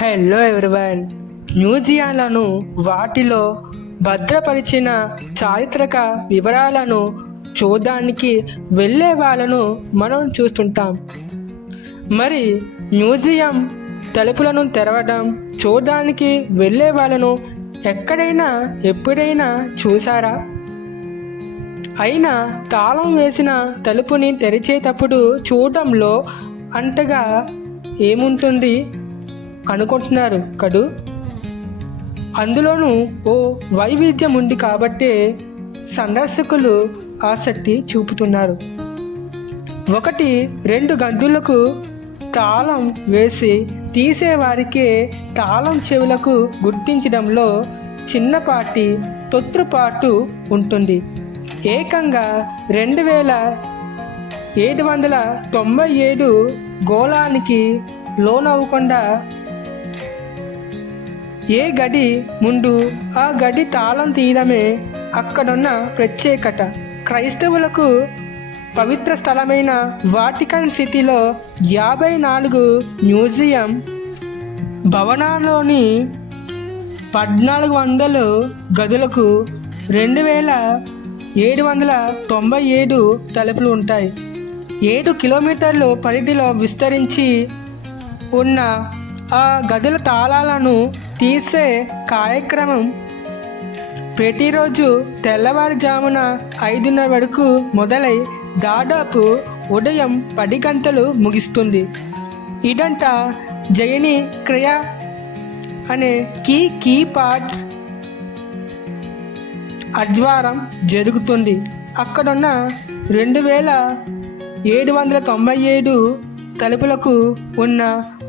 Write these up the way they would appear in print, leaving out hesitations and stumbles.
Hello everyone. మ్యూజియంలను వాటిలో భద్రపరిచిన చారిత్రక వివరాలను చూడడానికి వెళ్ళే వాళ్ళను మనం చూస్తుంటాం. మరి మ్యూజియం తలుపులను తెరవడం చూడడానికి వెళ్ళే వాళ్ళను ఎక్కడైనా ఎప్పుడైనా చూసారా? అయినా తాళం వేసిన తలుపుని తెరిచేటప్పుడు చూడడంలో అంతగా ఏముంటుంది అనుకుంటున్నారు కదూ. అందులోనూ ఓ వైవిధ్యం ఉంది కాబట్టే సందర్శకులు ఆసక్తి చూపుతున్నారు. 1-2 గంటలకు తాళం వేసి తీసేవారికే తాళం చెవులకు గుర్తించడంలో చిన్నపాటి తొత్తుపాటు ఉంటుంది. ఏకంగా 2797 గోళానికి లోనవ్వకుండా ఏ గడి ముందు ఆ గడి తాళం తీయడమే అక్కడున్న ప్రత్యేకత. క్రైస్తవులకు పవిత్ర స్థలమైన వాటికన్ సిటీలో 54 మ్యూజియం భవనాల్లోని 1400 గదులకు 2797 తలుపులు ఉంటాయి. 7 కిలోమీటర్ల పరిధిలో విస్తరించి ఉన్న ఆ గదుల తాళాలను తీసే కార్యక్రమం ప్రతిరోజు తెల్లవారుజామున 5:30 వరకు మొదలై దాదాపు ఉదయం 10 గంటలు ముగిస్తుంది. ఇదంతా జయని క్రియ అనే కీపాడ్ ఆధ్వర్యం జరుగుతుంది. అక్కడున్న 2797 తలుపులకు ఉన్న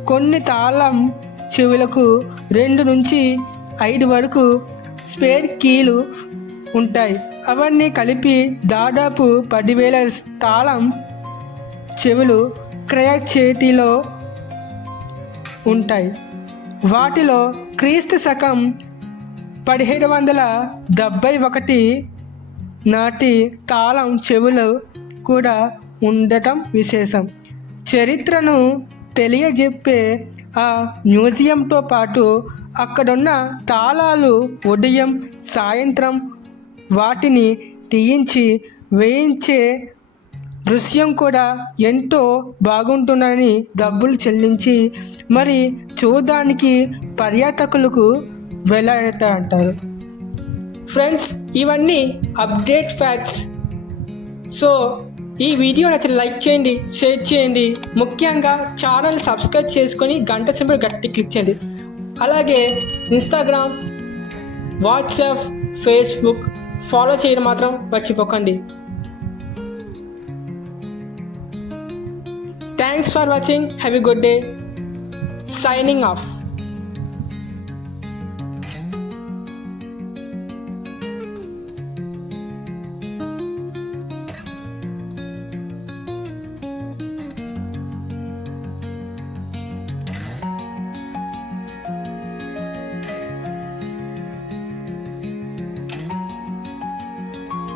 కొన్ని తాళం చెవులకు 2 నుంచి 5 వరకు స్పేర్ కీలు ఉంటాయి. అవన్నీ కలిపి దాదాపు 10,000 తాళం చెవులు క్రయ చేతిలో ఉంటాయి. వాటిలో క్రీస్తు శకం 1771 నాటి తాళం చెవులు కూడా ఉండటం విశేషం. చరిత్రను తెలియజెప్పే ఆ మ్యూజియంతో పాటు అక్కడున్న తాళాలు ఉదయం సాయంత్రం వాటిని తీయించి వేయించే దృశ్యం కూడా ఎంతో బాగుంటుందని డబ్బులు చెల్లించి మరి చూడడానికి పర్యాటకులకు వెళ్ళారంటారు. ఫ్రెండ్స్, ఇవన్నీ అప్డేట్ ఫ్యాక్ట్స్. సో ఈ వీడియో నచ్చితే లైక్ చేయండి, షేర్ చేయండి, ముఖ్యంగా ఛానల్ సబ్స్క్రైబ్ చేసుకొని గంట సింబల్ గట్టి క్లిక్ చేయండి. అలాగే ఇన్స్టాగ్రామ్, వాట్సాప్, ఫేస్బుక్ ఫాలో చేయడం మాత్రం మర్చిపోకండి. Thanks for watching. Have a good day. Signing off.